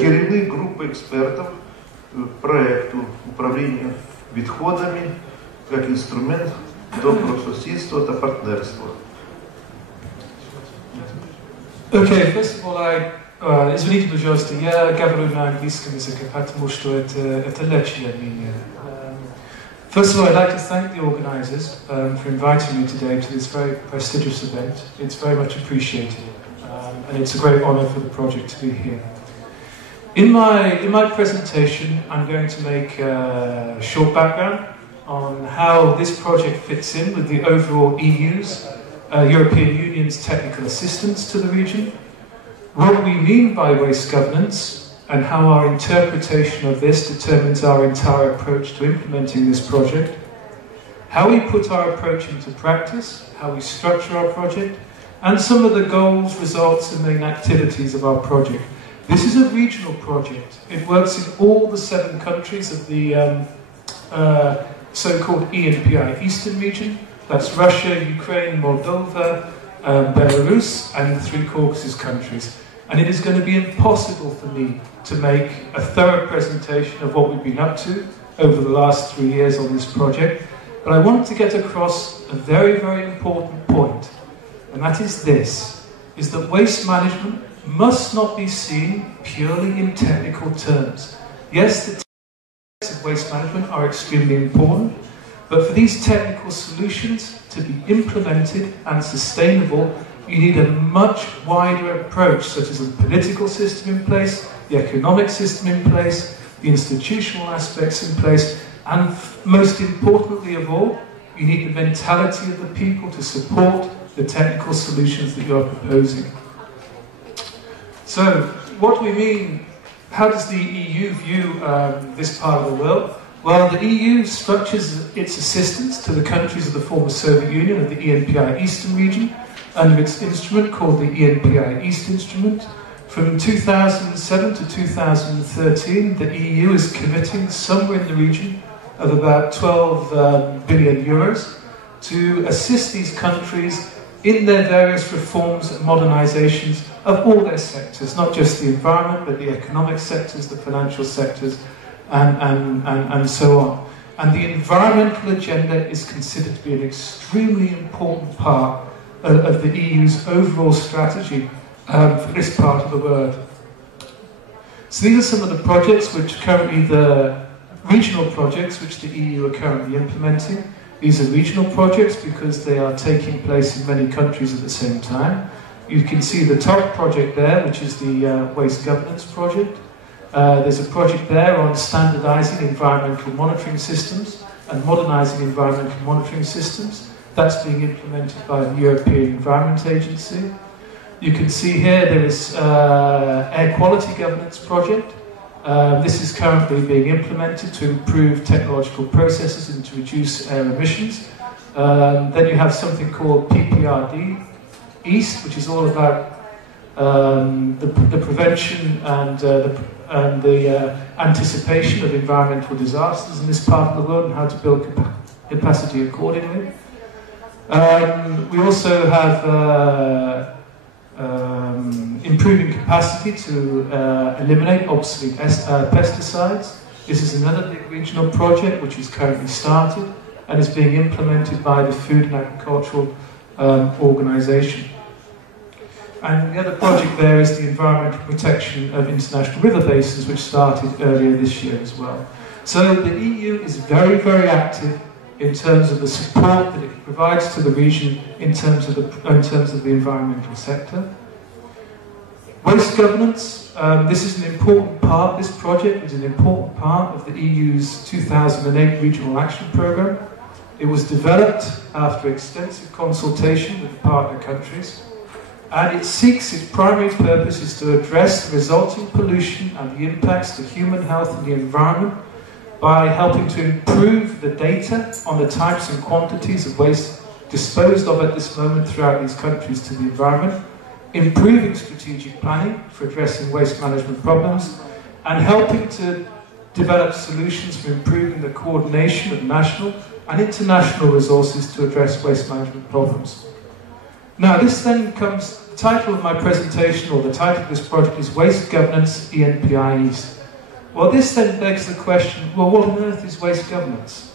керівник групи експертів проєкту «Управління відходами» як інструмент добросусідства та партнерства. Okej, först av all, извините, пожалуйста, я говорю на английском языке, потому что это легче для меня. First of all, I'd like to thank the organisers for inviting me today to this very prestigious event. It's very much appreciated, and it's a great honour for the project to be here. In my presentation, I'm going to make a short background on how this project fits in with the overall EU's, European Union's technical assistance to the region, what we mean by waste governance, and how our interpretation of this determines our entire approach to implementing this project, how we put our approach into practice, how we structure our project, and some of the goals, results, and main activities of our project. This is a regional project. It works in all the 7 countries of the so-called ENPI, Eastern region. That's Russia, Ukraine, Moldova, Belarus, and the 3 Caucasus countries. And it is going to be impossible for me to make a thorough presentation of what we've been up to over the last 3 years on this project. But I want to get across a very, very important point. And that is this, is that waste management must not be seen purely in technical terms. Yes, the techniques of waste management are extremely important, but for these technical solutions to be implemented and sustainable, you need a much wider approach, such as the political system in place, the economic system in place, the institutional aspects in place, and most importantly of all, you need the mentality of the people to support the technical solutions that you are proposing. So, what do we mean? How does the EU view this part of the world? Well, the EU structures its assistance to the countries of the former Soviet Union of the ENPI Eastern region under its instrument called the ENPI East Instrument. From 2007 to 2013, the EU is committing somewhere in the region of about 12 billion euros to assist these countries in their various reforms and modernizations of all their sectors, not just the environment, but the economic sectors, the financial sectors, and so on. And the environmental agenda is considered to be an extremely important part of the EU's overall strategy for this part of the world. So these are some of the projects which currently, the regional projects which the EU are currently implementing. These are regional projects because they are taking place in many countries at the same time. You can see the top project there, which is the Waste Governance Project. There's a project there on standardizing environmental monitoring systems and modernizing environmental monitoring systems. That's being implemented by the European Environment Agency. You can see here there is Air Quality Governance Project. This is currently being implemented to improve technological processes and to reduce air emissions. Then you have something called PPRD East, which is all about the prevention and the anticipation of environmental disasters in this part of the world and how to build capacity accordingly. We also have improving capacity to eliminate obsolete pesticides. This is another big regional project which is currently started and is being implemented by the Food and Agricultural Organization. And the other project there is the environmental protection of international river basins, which started earlier this year as well. So the EU is very, very active in terms of the support that it provides to the region in terms of the environmental sector. Waste governance, this is an important part, this project is an important part of the EU's 2008 Regional Action Programme. It was developed after extensive consultation with the partner countries, and it seeks, its primary purpose is to address the resulting pollution and the impacts to human health and the environment by helping to improve the data on the types and quantities of waste disposed of at this moment throughout these countries to the environment, improving strategic planning for addressing waste management problems, and helping to develop solutions for improving the coordination of national and international resources to address waste management problems. Now this then comes, the title of my presentation, or the title of this project, is Waste Governance ENPI East. Well, this then begs the question, well, what on earth is waste governance?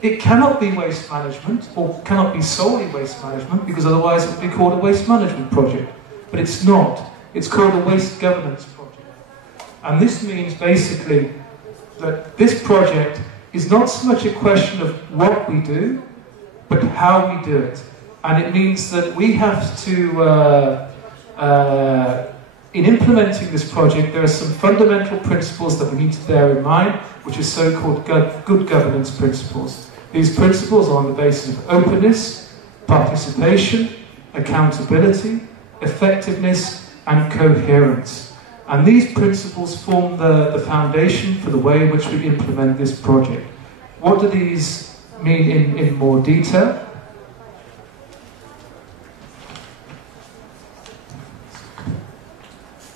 It cannot be waste management, or cannot be solely waste management, because otherwise it would be called a waste management project. But it's not. It's called a waste governance project. And this means basically that this project is not so much a question of what we do, but how we do it. And it means that we have to, in implementing this project, there are some fundamental principles that we need to bear in mind, which are so-called good governance principles. These principles are on the basis of openness, participation, accountability, effectiveness, and coherence. And these principles form the foundation for the way in which we implement this project. What do these mean in more detail?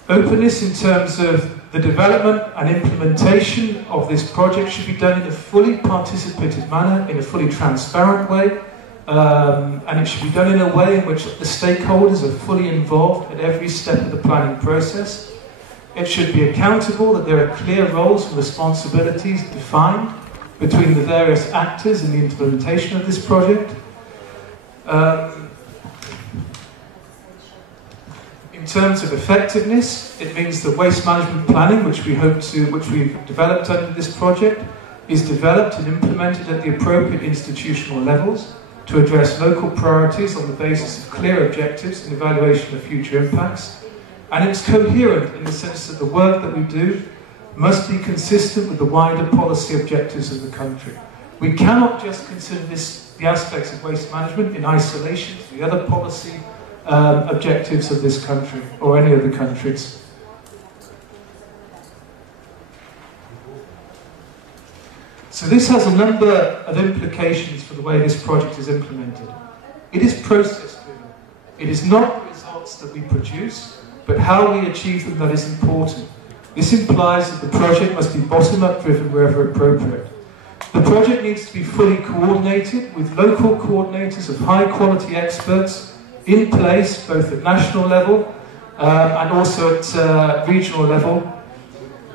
Openness in terms of the development and implementation of this project should be done in a fully participative manner, in a fully transparent way, and it should be done in a way in which the stakeholders are fully involved at every step of the planning process. It should be accountable, that there are clear roles and responsibilities defined between the various actors in the implementation of this project. In terms of effectiveness, it means that waste management planning, which we've developed under this project, is developed and implemented at the appropriate institutional levels to address local priorities on the basis of clear objectives and evaluation of future impacts. And it's coherent in the sense that the work that we do must be consistent with the wider policy objectives of the country. We cannot just consider the aspects of waste management in isolation to the other policy objectives of this country, or any of the countries. So this has a number of implications for the way this project is implemented. It is process-driven. It is not the results that we produce, but how we achieve them that is important. This implies that the project must be bottom-up driven wherever appropriate. The project needs to be fully coordinated with local coordinators of high-quality experts in place, both at national level and also at regional level.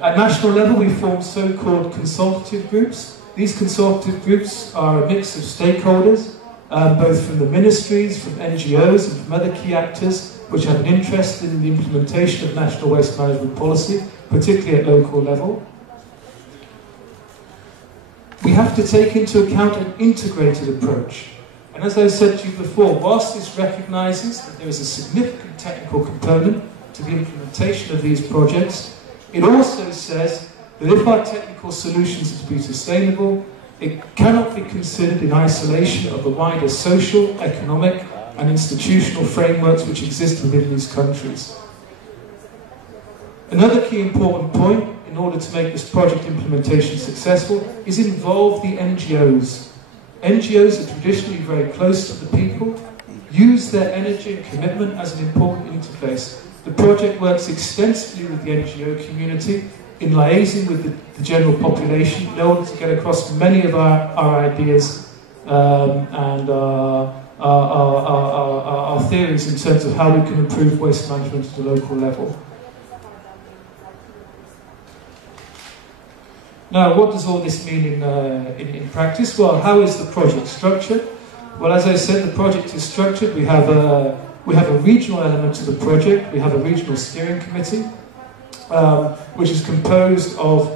At national level, we form so-called consultative groups. These consultative groups are a mix of stakeholders, both from the ministries, from NGOs, and from other key actors, which have an interest in the implementation of national waste management policy, particularly at local level. We have to take into account an integrated approach. And as I said to you before, whilst this recognises that there is a significant technical component to the implementation of these projects, it also says that if our technical solutions are to be sustainable, it cannot be considered in isolation of the wider social, economic, and institutional frameworks which exist within these countries. Another key important point in order to make this project implementation successful is involve the NGOs. NGOs are traditionally very close to the people, use their energy and commitment as an important interface. The project works extensively with the NGO community in liaising with the general population in order to get across many of our ideas and our theories in terms of how we can improve waste management at the local level. Now, what does all this mean in practice? Well, how is the project structured? Well, as I said, the project is structured. We have a regional element to the project. We have a regional steering committee, which is composed of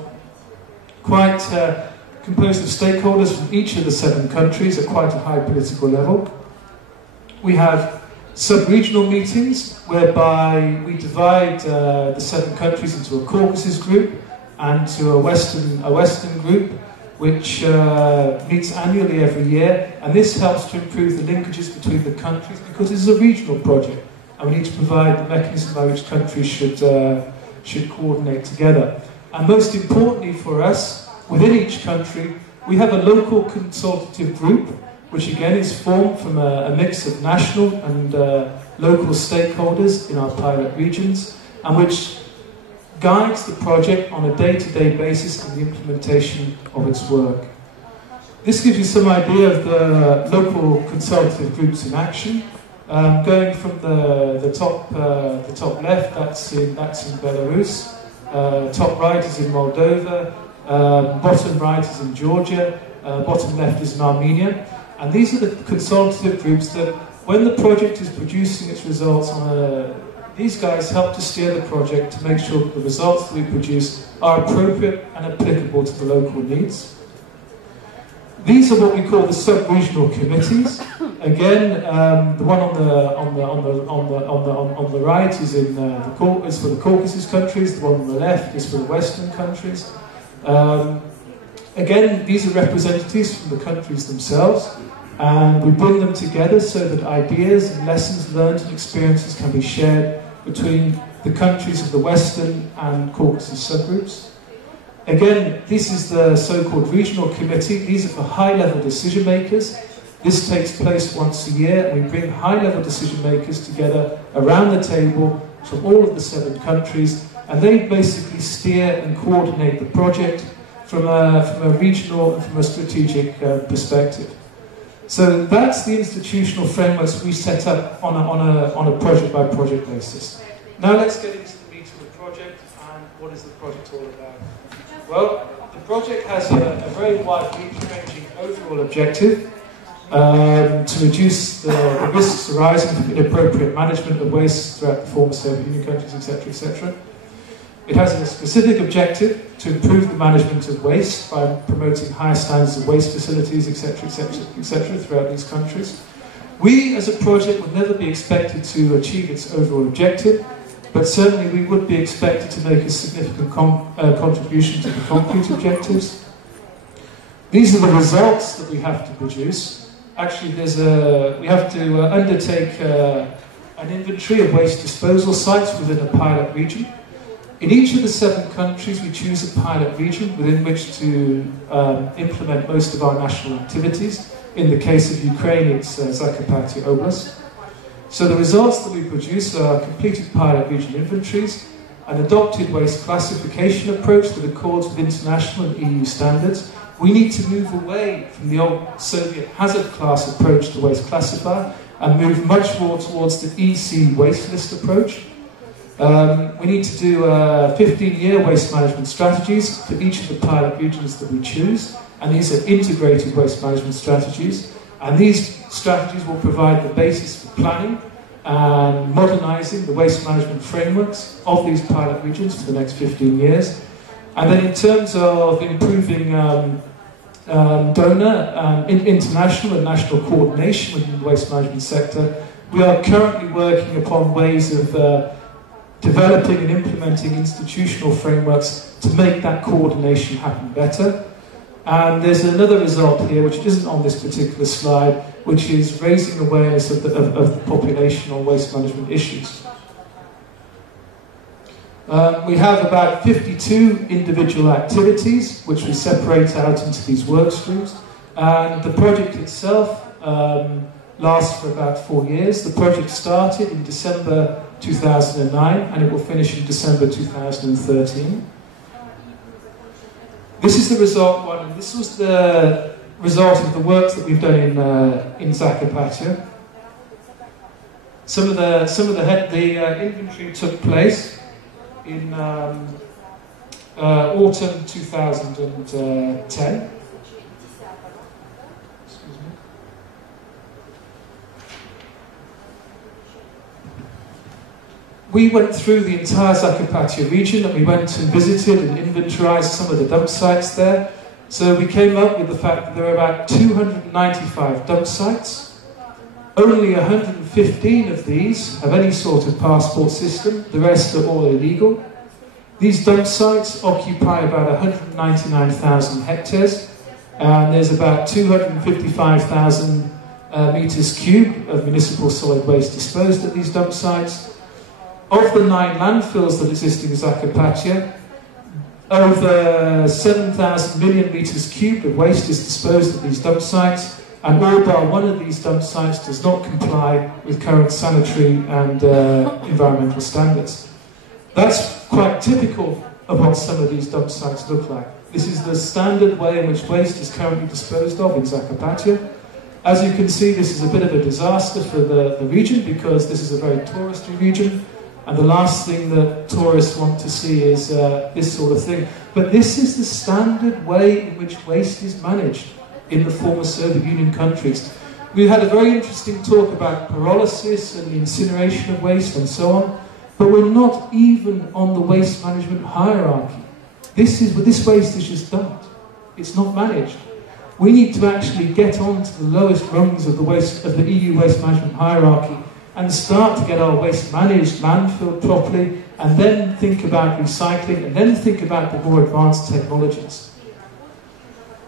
stakeholders from each of the 7 countries at quite a high political level. We have sub-regional meetings whereby we divide the 7 countries into a Caucasus group and to a Western group, which meets annually every year, and this helps to improve the linkages between the countries because this is a regional project, and we need to provide the mechanism by which countries should coordinate together. And most importantly for us, within each country, we have a local consultative group, which again is formed from a mix of national and local stakeholders in our pilot regions, and which guides the project on a day-to-day basis in the implementation of its work. This gives you some idea of the local consultative groups in action. Going from the top left, that's in Belarus. Top right is in Moldova. Bottom right is in Georgia. Bottom left is in Armenia. And these are the consultative groups that, when the project is producing its results these guys help to steer the project to make sure that the results that we produce are appropriate and applicable to the local needs. These are what we call the sub-regional committees. Again, the one on the right is is for the Caucasus countries. The one on the left is for the Western countries. Again, these are representatives from the countries themselves, and we bring them together so that ideas and lessons learned and experiences can be shared between the countries of the Western and Caucasus subgroups. Again, this is the so-called regional committee. These are for high-level decision makers. This takes place once a year, and we bring high-level decision makers together around the table from all of the 7 countries, and they basically steer and coordinate the project from a regional and from a strategic perspective. So that's the institutional frameworks we set up on a project-by-project basis. Now let's get into the meat of the project and what is the project all about. Well, the project has a very wide-ranging overall objective to reduce the risks arising from inappropriate management of waste throughout the former Soviet Union countries, etc., etc. It has a specific objective to improve the management of waste by promoting higher standards of waste facilities, etc., etc., etc., throughout these countries. We, as a project, would never be expected to achieve its overall objective, but certainly we would be expected to make a significant contribution to the concrete objectives. These are the results that we have to produce. Actually, we have to undertake an inventory of waste disposal sites within a pilot region. In each of the 7 countries, we choose a pilot region within which to implement most of our national activities. In the case of Ukraine, it's Zakarpattia Oblast. So the results that we produce are completed pilot region inventories, an adopted waste classification approach that accords with international and EU standards. We need to move away from the old Soviet hazard class approach to waste classifier and move much more towards the EC waste list approach. We need to do 15-year waste management strategies for each of the pilot regions that we choose, and these are integrated waste management strategies, and these strategies will provide the basis for planning and modernising the waste management frameworks of these pilot regions for the next 15 years. And then in terms of improving donor, international and national coordination within the waste management sector, we are currently working upon ways of developing and implementing institutional frameworks to make that coordination happen better. And there's another result here, which isn't on this particular slide, which is raising awareness of the population on waste management issues. We have about 52 individual activities, which we separate out into these work streams. And the project itself lasts for about 4 years. The project started in December 2009, and it will finish in December 2013. This is the result one, and this was the result of the work that we've done in Zakarpattia. Some of the inventory took place in autumn 2010. We went through the entire Zakarpattia region, and we went and visited and inventorized some of the dump sites there. So we came up with the fact that there are about 295 dump sites. Only 115 of these have any sort of passport system. The rest are all illegal. These dump sites occupy about 199,000 hectares, and there's about 255,000 meters cubed of municipal solid waste disposed at these dump sites. Of the 9 landfills that exist in Zakarpattia, over 7,000 million meters cubed of waste is disposed at these dump sites, and all but one of these dump sites does not comply with current sanitary and environmental standards. That's quite typical of what some of these dump sites look like. This is the standard way in which waste is currently disposed of in Zakarpattia. As you can see, this is a bit of a disaster for the region because this is a very touristy region, and the last thing that tourists want to see is this sort of thing. But this is the standard way in which waste is managed in the former Soviet Union countries. We had a very interesting talk about pyrolysis and the incineration of waste and so on, but we're not even on the waste management hierarchy. This waste is just dumped. It's not managed. We need to actually get on to the lowest rungs of the EU waste management hierarchy and start to get our waste managed, landfilled properly, and then think about recycling, and then think about the more advanced technologies.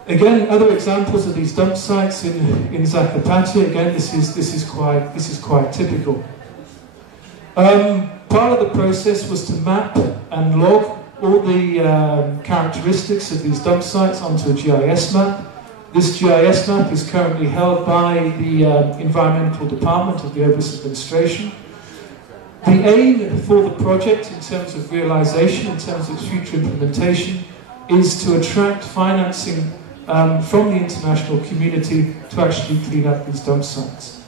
Again, other examples of these dump sites in Zakarpattia. Again, this is quite typical. Part of the process was to map and log all the characteristics of these dump sites onto a GIS map. This GIS map is currently held by the Environmental Department of the Overseas Administration. The aim for the project in terms of realisation, in terms of future implementation, is to attract financing from the international community to actually clean up these dump sites.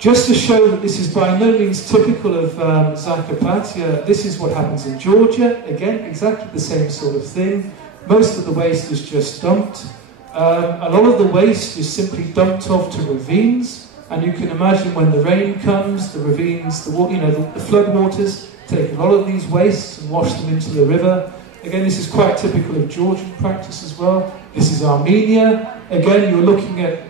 Just to show that this is by no means typical of Zakarpattia, this is what happens in Georgia. Again, exactly the same sort of thing. Most of the waste is just dumped. A lot of the waste is simply dumped off to ravines, and you can imagine when the rain comes, the ravines, the flood waters take a lot of these wastes and wash them into the river. Again, this is quite typical of Georgian practice as well. This is Armenia. Again, you're looking at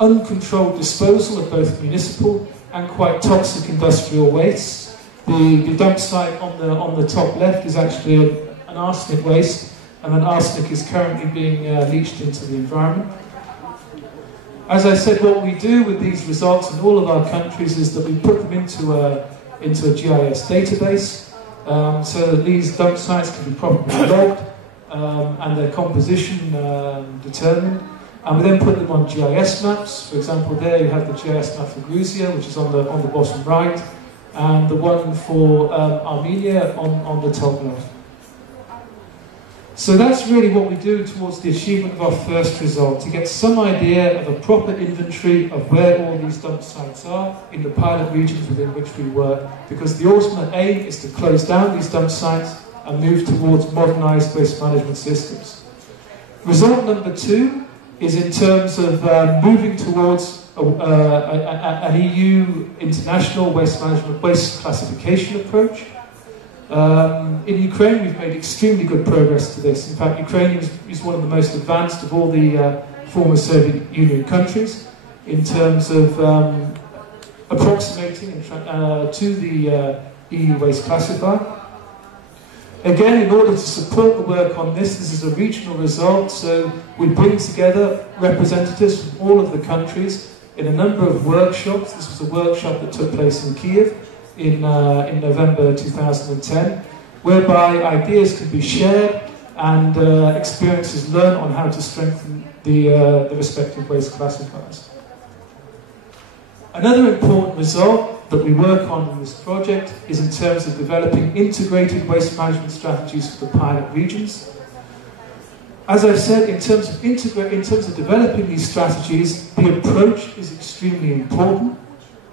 uncontrolled disposal of both municipal and quite toxic industrial wastes. The dump site on the top left is actually an arsenic waste, and then arsenic is currently being leached into the environment. As I said, what we do with these results in all of our countries is that we put them into a GIS database, so that these dump sites can be properly logged and their composition determined. And we then put them on GIS maps. For example, there you have the GIS map for Georgia, which is on the bottom right, and the one for Armenia on the top left. So that's really what we do towards the achievement of our first result, to get some idea of a proper inventory of where all these dump sites are in the pilot regions within which we work, because the ultimate aim is to close down these dump sites and move towards modernised waste management systems. Result number 2 is in terms of moving towards an EU international waste management waste classification approach. In Ukraine, we've made extremely good progress to this. In fact, Ukraine is one of the most advanced of all the former Soviet Union countries in terms of approximating to the EU waste classifier. Again, in order to support the work on this is a regional result, so we bring together representatives from all of the countries in a number of workshops. This was a workshop that took place in Kiev in November 2010, whereby ideas could be shared and experiences learned on how to strengthen the respective waste classifiers. Another important result that we work on in this project is in terms of developing integrated waste management strategies for the pilot regions. As I said, in terms of developing these strategies, the approach is extremely important.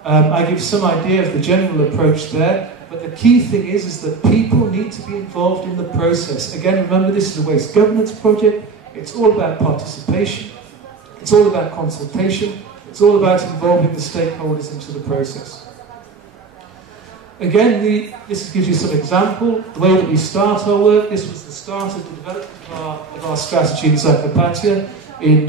I give some idea of the general approach there, but the key thing is that people need to be involved in the process. Again, remember, this is a waste governance project. It's all about participation. It's all about consultation. It's all about involving the stakeholders into the process. Again, this gives you some example. The way that we start our work, this was the start of the development of our strategy in Zakarpattia in,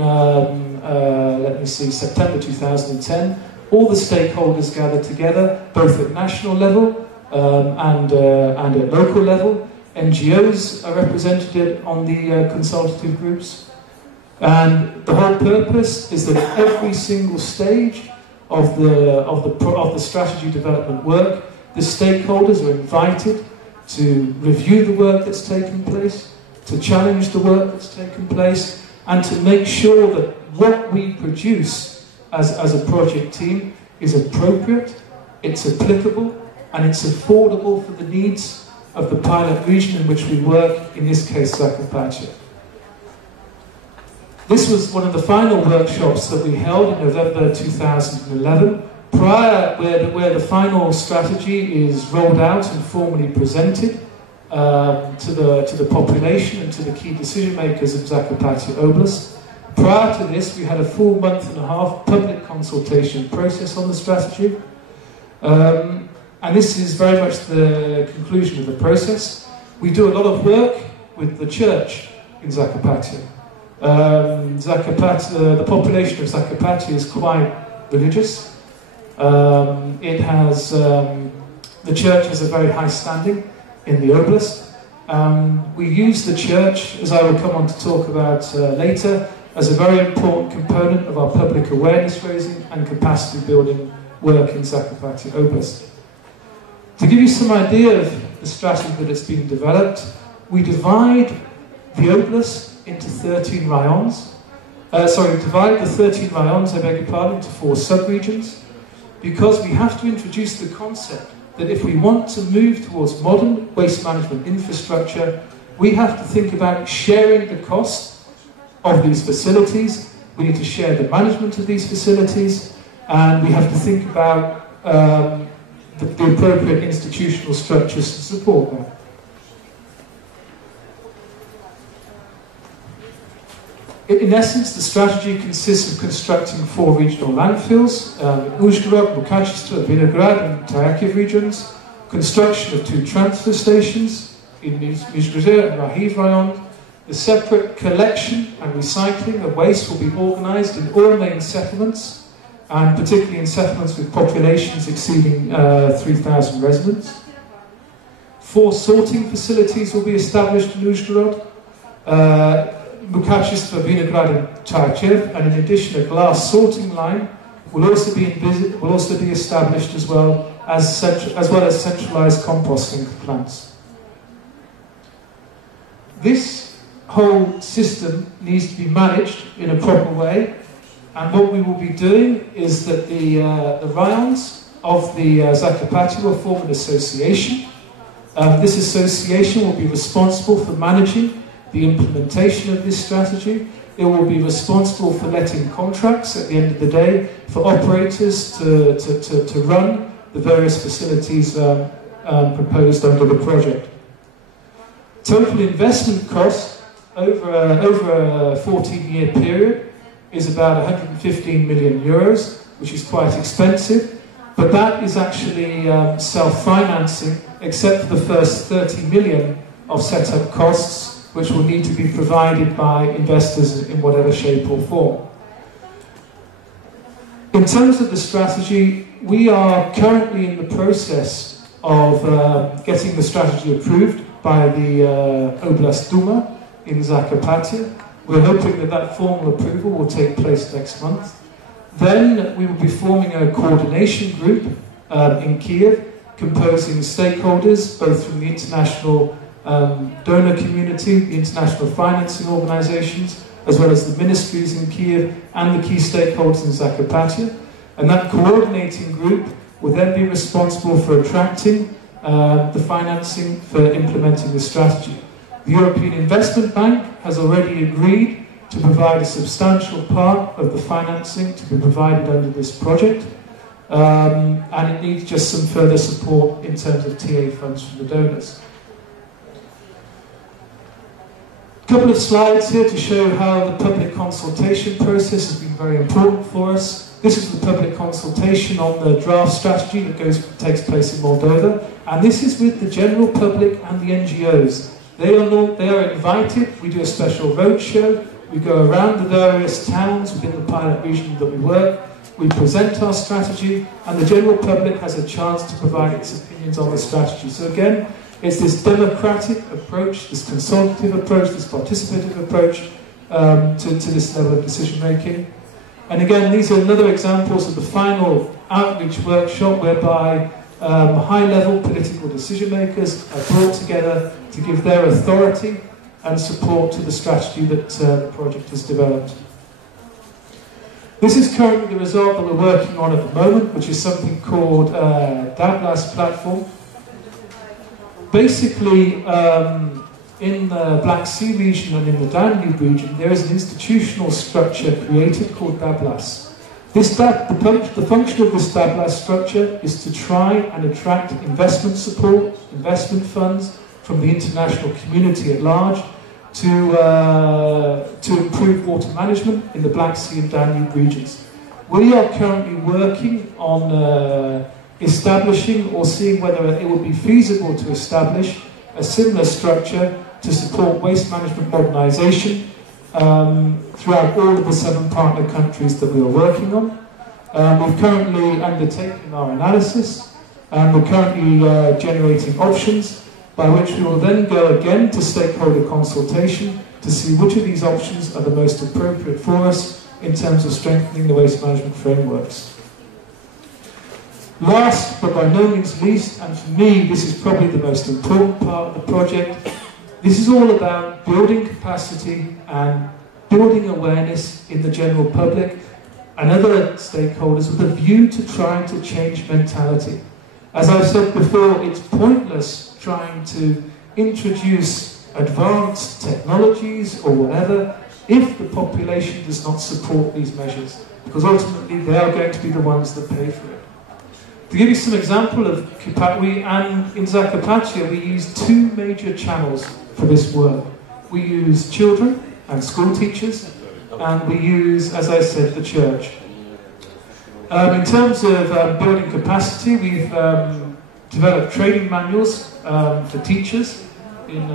September 2010. All the stakeholders gathered together, both at national level and at local level. NGOs are represented on the consultative groups. And the whole purpose is that at every single stage of the strategy development work, the stakeholders are invited to review the work that's taken place, to challenge the work that's taken place, and to make sure that what we produce as a project team is appropriate, it's applicable, and it's affordable for the needs of the pilot region in which we work, in this case Zakarpattia. This was one of the final workshops that we held in November 2011, where the final strategy is rolled out and formally presented to the population and to the key decision makers of Zakarpattia Oblast. Prior to this, we had a full month-and-a-half public consultation process on the strategy. And this is very much the conclusion of the process. We do a lot of work with the church in Zakarpattia. The population of Zakarpattia is quite religious. The church has a very high standing in the oblast. We use the church, as I will come on to talk about later, as a very important component of our public awareness raising and capacity building work in Zakarpattia Oblast. To give you some idea of the strategy that has been developed, we divide the oblast into 13 rayons. Divide the 13 rayons, I beg your pardon, into 4 sub-regions, because we have to introduce the concept that if we want to move towards modern waste management infrastructure, we have to think about sharing the cost of these facilities, we need to share the management of these facilities, and we have to think about the appropriate institutional structures to support that. In essence, the strategy consists of constructing 4 regional landfills in Uzhgorod, Mukachevo, Vinograd and Tyakiv regions, construction of 2 transfer stations in Mizhgorod and Rahiv Rayon. The separate collection and recycling of waste will be organised in all main settlements, and particularly in settlements with populations exceeding 3,000 residents. 4 sorting facilities will be established in Uzhgorod, Mukachevo, Vinograd and Tyakiv, and in addition a glass sorting line will also be established as well as centralised composting plants. This whole system needs to be managed in a proper way, and what we will be doing is that the rayons of the Zakarpattia will form an association. This association will be responsible for managing the implementation of this strategy. It will be responsible for letting contracts at the end of the day for operators to run the various facilities proposed under the project. Total investment cost over a 14-year period is about 115 million euros, which is quite expensive, but that is actually self-financing, except for the first 30 million of set-up costs, which will need to be provided by investors in whatever shape or form. In terms of the strategy, we are currently in the process of getting the strategy approved by the Oblast Duma in Zakarpattia. We're hoping that that formal approval will take place next month. Then we will be forming a coordination group in Kiev, composing stakeholders both from the international donor community, the international financing organizations, as well as the ministries in Kiev and the key stakeholders in Zakarpattia. And that coordinating group will then be responsible for attracting the financing for implementing the strategy. The European Investment Bank has already agreed to provide a substantial part of the financing to be provided under this project, and it needs just some further support in terms of TA funds from the donors. A couple of slides here to show how the public consultation process has been very important for us. This is the public consultation on the draft strategy that takes place in Moldova, and this is with the general public and the NGOs. They are invited. We do a special roadshow. We go around the various towns within the pilot region that we work. We present our strategy, and the general public has a chance to provide its opinions on the strategy. So again, it's this democratic approach, this consultative approach, this participative approach to this level of decision making. And again, these are another examples of the final outreach workshop whereby high-level political decision makers are brought together to give their authority and support to the strategy that the project has developed. This is currently the result that we're working on at the moment, which is something called Dablas platform. Basically, in the Black Sea region and in the Danube region, there is an institutional structure created called Dablas. The function of this Dablas structure is to try and attract investment support, investment funds from the international community at large to improve water management in the Black Sea and Danube regions. We are currently working on establishing or seeing whether it would be feasible to establish a similar structure to support waste management modernisation throughout all of the 7 partner countries that we are working on. We've currently undertaken our analysis and we're currently generating options by which we will then go again to stakeholder consultation to see which of these options are the most appropriate for us in terms of strengthening the waste management frameworks. Last but by no means least, and for me this is probably the most important part of the project, this is all about building capacity and building awareness in the general public and other stakeholders with a view to trying to change mentality. As I've said before, it's pointless trying to introduce advanced technologies or whatever if the population does not support these measures, because ultimately they are going to be the ones that pay for it. To give you some example of in Zakarpattia we use 2 major channels for this work. We use children and school teachers, and we use, as I said, the church. In terms of building capacity, we've developed training manuals for teachers in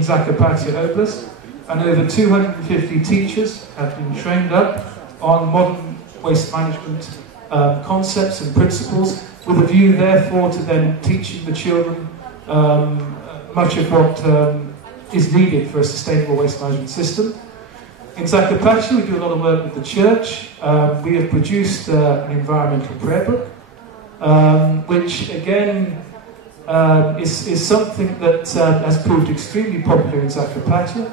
Zakarpattia Oblast, and over 250 teachers have been trained up on modern waste management concepts and principles, with a view therefore to then teaching the children much of what is needed for a sustainable waste management system. In Zakarpattia we do a lot of work with the church. We have produced an environmental prayer book, which again is something that has proved extremely popular in Zakarpattia.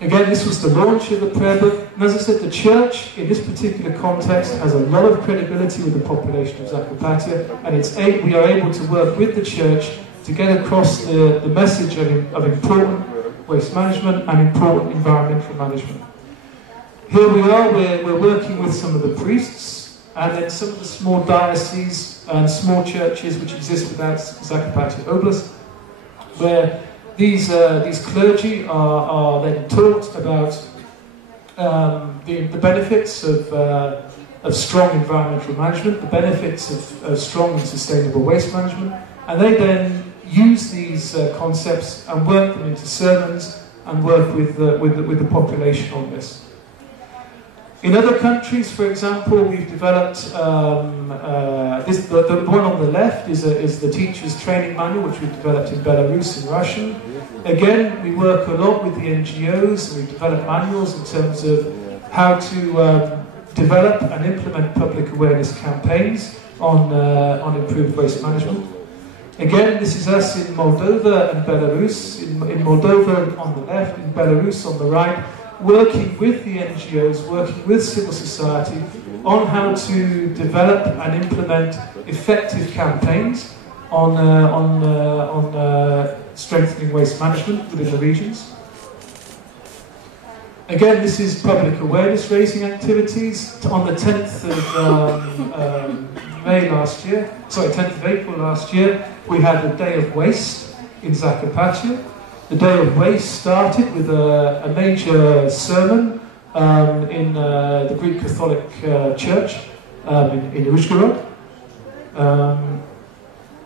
Again, this was the launch of the prayer book, and as I said, the church in this particular context has a lot of credibility with the population of Zakarpattia, and we are able to work with the church to get across the message of important waste management and important environmental management. Here we are, we're working with some of the priests and then some of the small dioceses and small churches which exist without Zakarpattia Oblast, where these clergy are then taught about the benefits of strong environmental management, the benefits of strong and sustainable waste management, and they then use these concepts and work them into sermons and work with the population on this. In other countries, for example, we've developed the one on the left is the teacher's training manual, which we've developed in Belarus and Russian. Again, we work a lot with the NGOs, and we've developed manuals in terms of how to develop and implement public awareness campaigns on improved waste management. Again, this is us in Moldova and Belarus. In Moldova on the left, in Belarus on the right, working with the NGOs, working with civil society on how to develop and implement effective campaigns on strengthening waste management within the regions. Again, this is public awareness raising activities. On the 10th of May last year, sorry, 10th of April last year, we had a Day of Waste in Zakarpattia. The Day of Waste started with a major sermon in the Greek Catholic Church in Uzhgorod.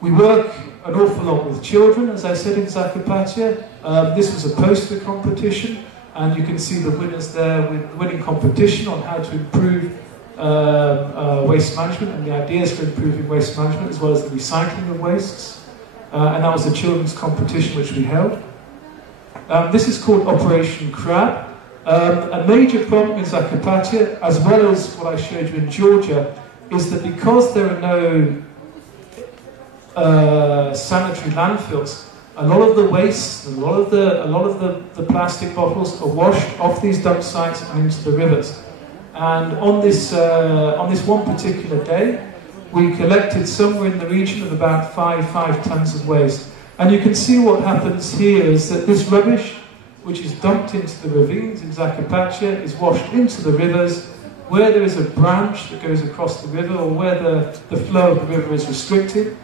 We work an awful lot with children, as I said, in Zakarpattia. This was a poster competition, and you can see the winners there with the winning competition on how to improve waste management and the ideas for improving waste management, as well as the recycling of wastes. And that was a children's competition which we held. This is called Operation Crab. A major problem in Zakarpattia, as well as what I showed you in Georgia, is that because there are no sanitary landfills, a lot of the waste, a lot of the plastic bottles are washed off these dump sites and into the rivers. And on this one particular day, we collected somewhere in the region of about 5 tons of waste. And you can see what happens here is that this rubbish, which is dumped into the ravines in Zakopane, is washed into the rivers. Where there is a branch that goes across the river, or where the flow of the river is restricted,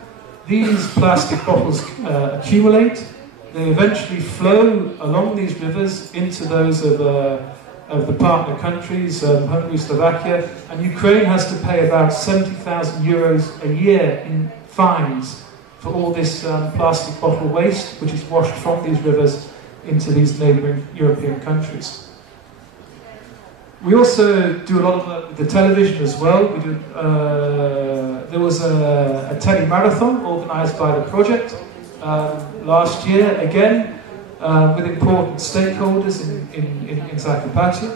these plastic bottles accumulate. They eventually flow along these rivers into those of the partner countries, Hungary, Slovakia, and Ukraine has to pay about 70,000 euros a year in fines for all this plastic bottle waste, which is washed from these rivers into these neighbouring European countries. We also do a lot of work with the television as well. There was a tele-marathon organised by the project last year, again, with important stakeholders in Zakopane.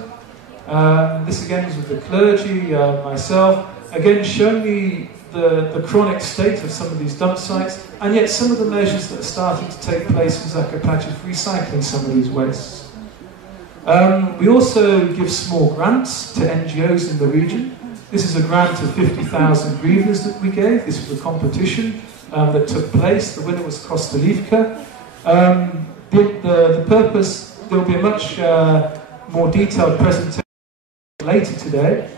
This again was with the clergy, myself, again showing me the chronic state of some of these dump sites, and yet some of the measures that are starting to take place in Zakopane for recycling some of these wastes. We also give small grants to NGOs in the region. This is a grant of 50,000 hryvnias that we gave. This was a competition that took place. The winner was Kostelivka. The purpose, there will be a much more detailed presentation later today,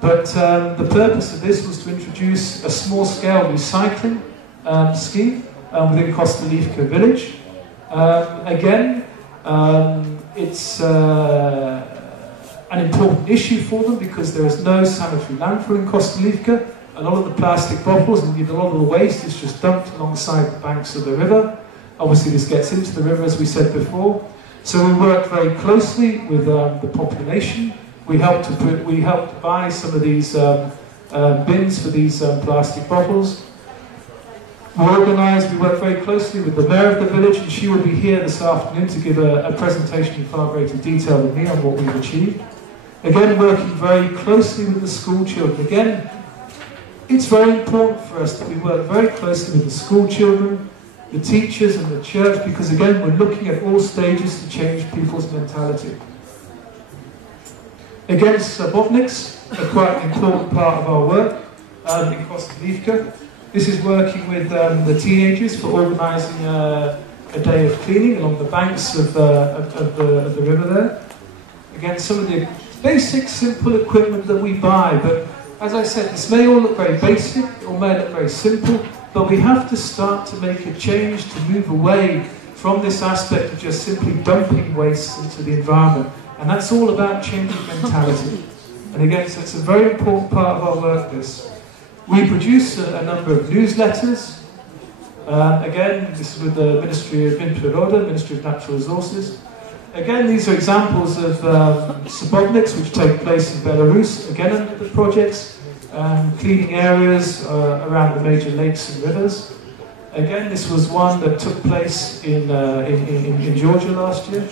but the purpose of this was to introduce a small-scale recycling scheme within Kostelivka village. Again, it's an important issue for them because there is no sanitary landfill in Kostelivka. A lot of the plastic bottles and a lot of the waste is just dumped alongside the banks of the river. Obviously this gets into the river, as we said before. So we work very closely with the population. We help to buy some of these bins for these plastic bottles. We work very closely with the mayor of the village, and she will be here this afternoon to give a presentation in far greater detail than me on what we've achieved. Again, working very closely with the school children. Again, it's very important for us that we work very closely with the school children, the teachers and the church, because again, we're looking at all stages to change people's mentality. Again, Slobodniks are quite an important part of our work in Kostelivka. This is working with the teenagers for organising a day of cleaning along the banks of the river there. Again, some of the basic, simple equipment that we buy, but as I said, this may all look very basic, or may look very simple, but we have to start to make a change to move away from this aspect of just simply dumping waste into the environment. And that's all about changing mentality. And again, so it's a very important part of our work, this. We produce a number of newsletters. Again, this is with the Ministry of mp4, Ministry of Natural Resources. Again, these are examples of Slobodniks which take place in Belarus, again under the projects, cleaning areas around the major lakes and rivers. Again, this was one that took place in Georgia last year.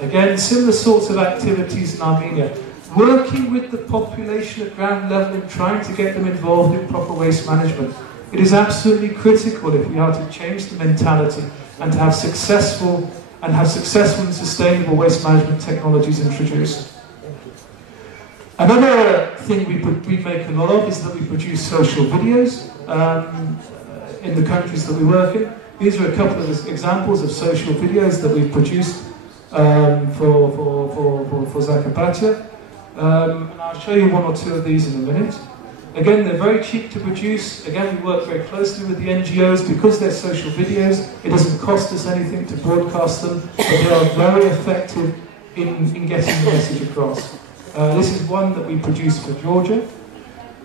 Again, similar sorts of activities in Armenia. Working with the population at ground level and trying to get them involved in proper waste management. It is absolutely critical if we are to change the mentality and to have successful and sustainable waste management technologies introduced. Another thing we make a lot of is that we produce social videos in the countries that we work in. These are a couple of examples of social videos that we've produced for Zakopane. And I'll show you one or two of these in a minute. Again, they're very cheap to produce. Again, we work very closely with the NGOs because they're social videos. It doesn't cost us anything to broadcast them, but they are very effective in getting the message across. This is one that we produced for Georgia.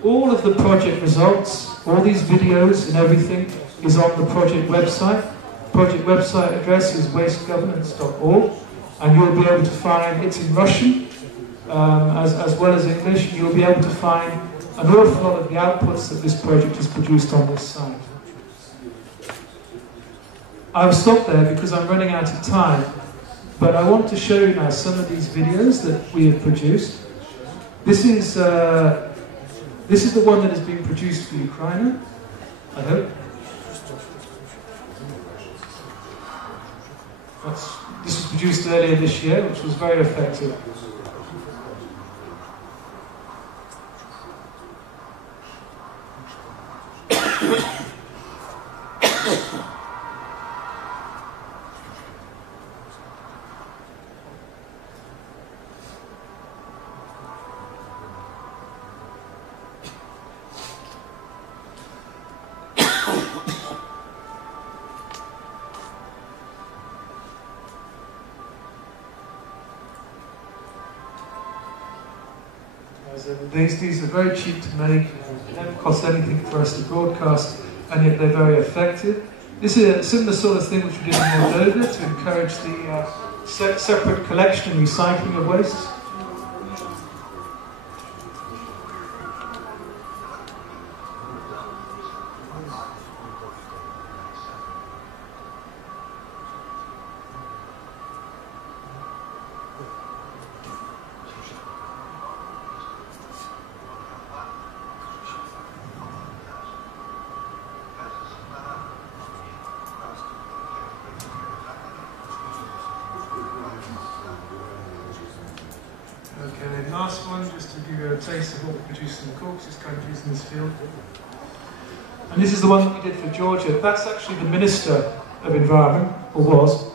All of the project results, all these videos and everything is on the project website. Project website address is wastegovernance.org, and you'll be able to find, it's in Russian, as well as English. You'll be able to find an awful lot of the outputs that this project has produced on this site. I'll stop there because I'm running out of time, but I want to show you now some of these videos that we have produced. This is the one that has been produced for Ukraine, I hope. This was produced earlier this year, which was very effective. These are very cheap to make, they don't cost anything for us to broadcast, and yet they're very effective. This is a similar sort of thing which we did in Moldova to encourage the separate collection and recycling of waste. Okay, last one, just to give you a taste of what we produce in the Caucasus countries in this field. And this is the one that we did for Georgia. That's actually the Minister of Environment, or was.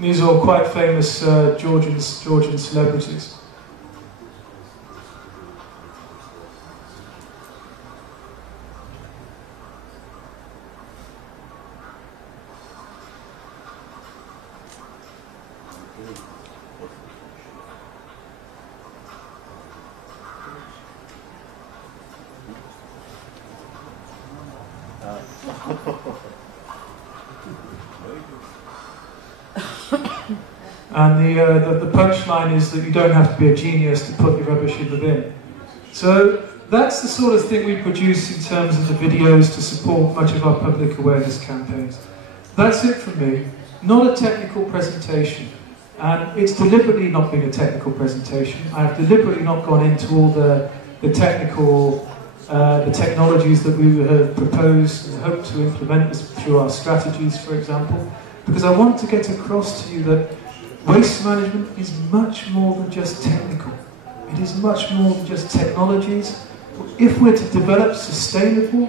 These are all quite famous Georgian celebrities. And the punchline is that you don't have to be a genius to put your rubbish in the bin. So that's the sort of thing we produce in terms of the videos to support much of our public awareness campaigns. That's it from me. Not a technical presentation. And it's deliberately not been a technical presentation. I've deliberately not gone into all the technical, the technologies that we have proposed and hope to implement through our strategies, for example, because I want to get across to you that waste management is much more than just technical. It is much more than just technologies. If we're to develop sustainable,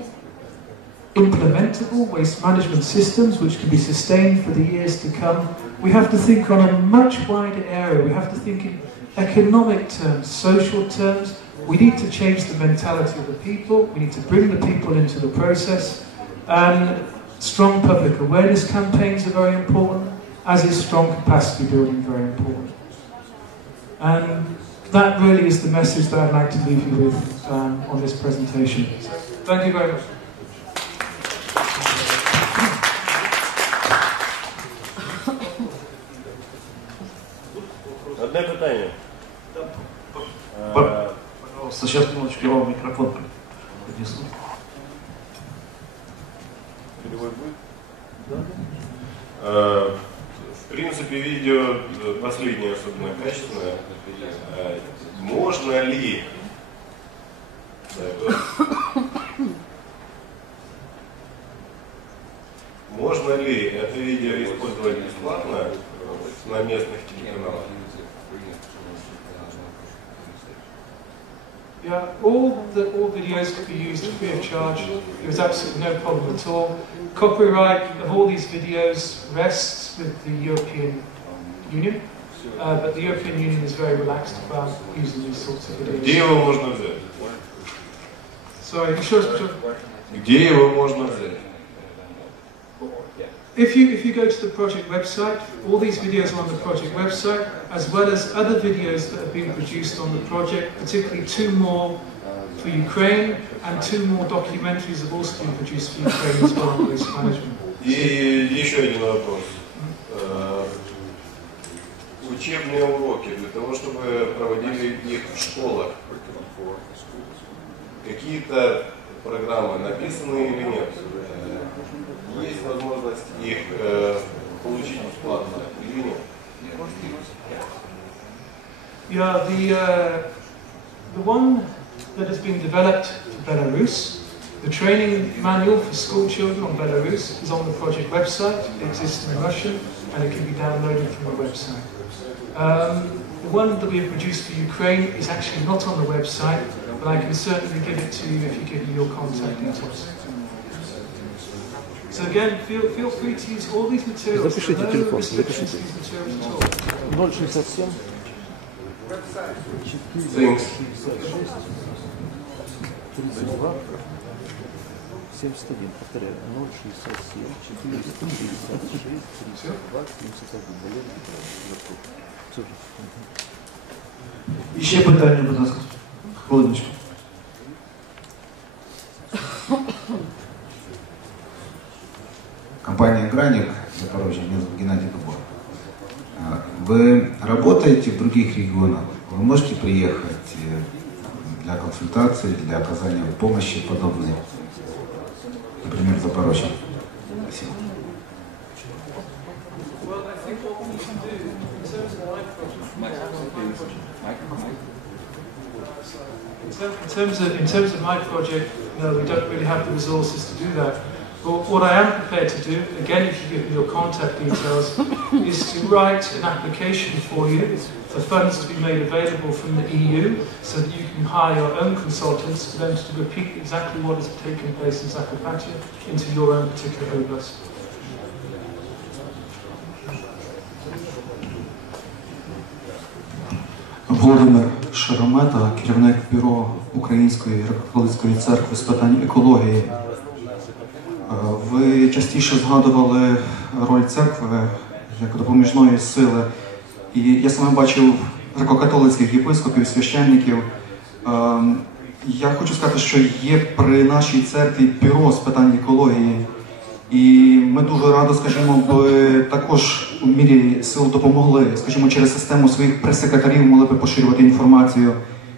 implementable waste management systems which can be sustained for the years to come, we have to think on a much wider area. We have to think in economic terms, social terms. We need to change the mentality of the people. We need to bring the people into the process. And strong public awareness campaigns are very important, as is strong capacity building very important. And that really is the message that I'd like to leave you with on this presentation. So, thank you very much. Одне питання. Пожалуйста, сейчас минуточку, я вам микрофон поднесу. Перевод будет? Да. В принципе, видео последнее особенно качественное. Можно ли это видео использовать бесплатно на местных телеканалах? Yeah, all videos can be used free of charge. There is absolutely no problem at all. Copyright of all these videos rests with the European Union, but the European Union is very relaxed about using these sorts of videos. Где его можно взять? Sorry, еще раз. Где его можно взять? If you go to the project website, all these videos are on the project website, as well as other videos that have been produced on the project, particularly 2 more for Ukraine, and 2 more documentaries have also been produced for Ukraine as well on waste management. И еще один вопрос. Учебные уроки, для того, чтобы проводили их в школах, какие-то программы написаны или нет? Есть возможность их получить бесплатно или нет? Yeah, the one that has been developed for Belarus, the training manual for school children on Belarus is on the project website. It exists in Russian and it can be downloaded from the website. The one that we have produced for Ukraine is actually not on the website, but I can certainly give it to you if you give me your contact details. So again, feel free to use all these materials. Запишите телефон, запишите. 067 Thanks. 32 71. Повторяю, 067 456 32 71. І ще питання, будь ласка. Хвилиночку. Компания «Граник», Запорожье, меня зовут Геннадий Дубов. Вы работаете в других регионах? Вы можете приехать для консультации, для оказания помощи подобной? Например, в Запорожье. Спасибо. In terms of my project, no, we don't really have the resources to do that. But what I am prepared to do, again, if you give me your contact details, is to write an application for you for funds to be made available from the EU so that you can hire your own consultants for them to repeat exactly what has taken place in Zakopane into your own particular oblast. Володимир Шеремета, керівник бюро Української греко-католицької церкви з питань екології. Ви частіше згадували роль церкви як допоміжної сили. І я саме бачив греко-католицьких єпископів, священників. Я хочу сказати, що є при нашій церкві бюро з питань екології. І ми дуже радо, скажімо, би також у мірі сил допомогли, скажімо, через систему своїх прес-секретарів могли б поширювати інформацію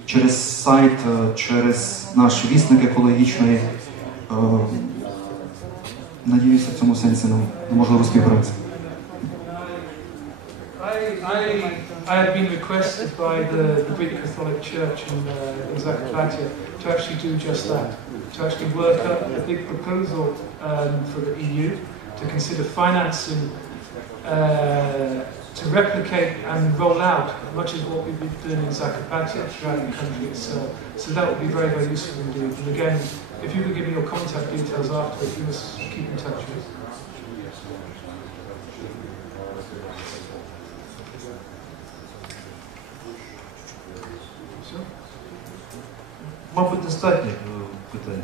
через сайт, через наш вісник екологічний. Надіюся, в цьому сенсі нам можливо співпраця. I have been requested by the Greek Catholic Church in Zakopane to actually do just that, to actually work up a big proposal for the EU to consider financing to replicate and roll out much of what we've been doing in Zakopane throughout the country itself. So that would be very, very useful indeed. And again, if you could give me your contact details afterwards, you must keep in touch with us. Мабуть, достатньо питань.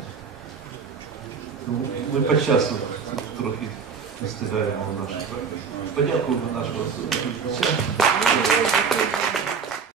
Ми по часу трохи не встигаємо наших. Подякуємо нашого слухача.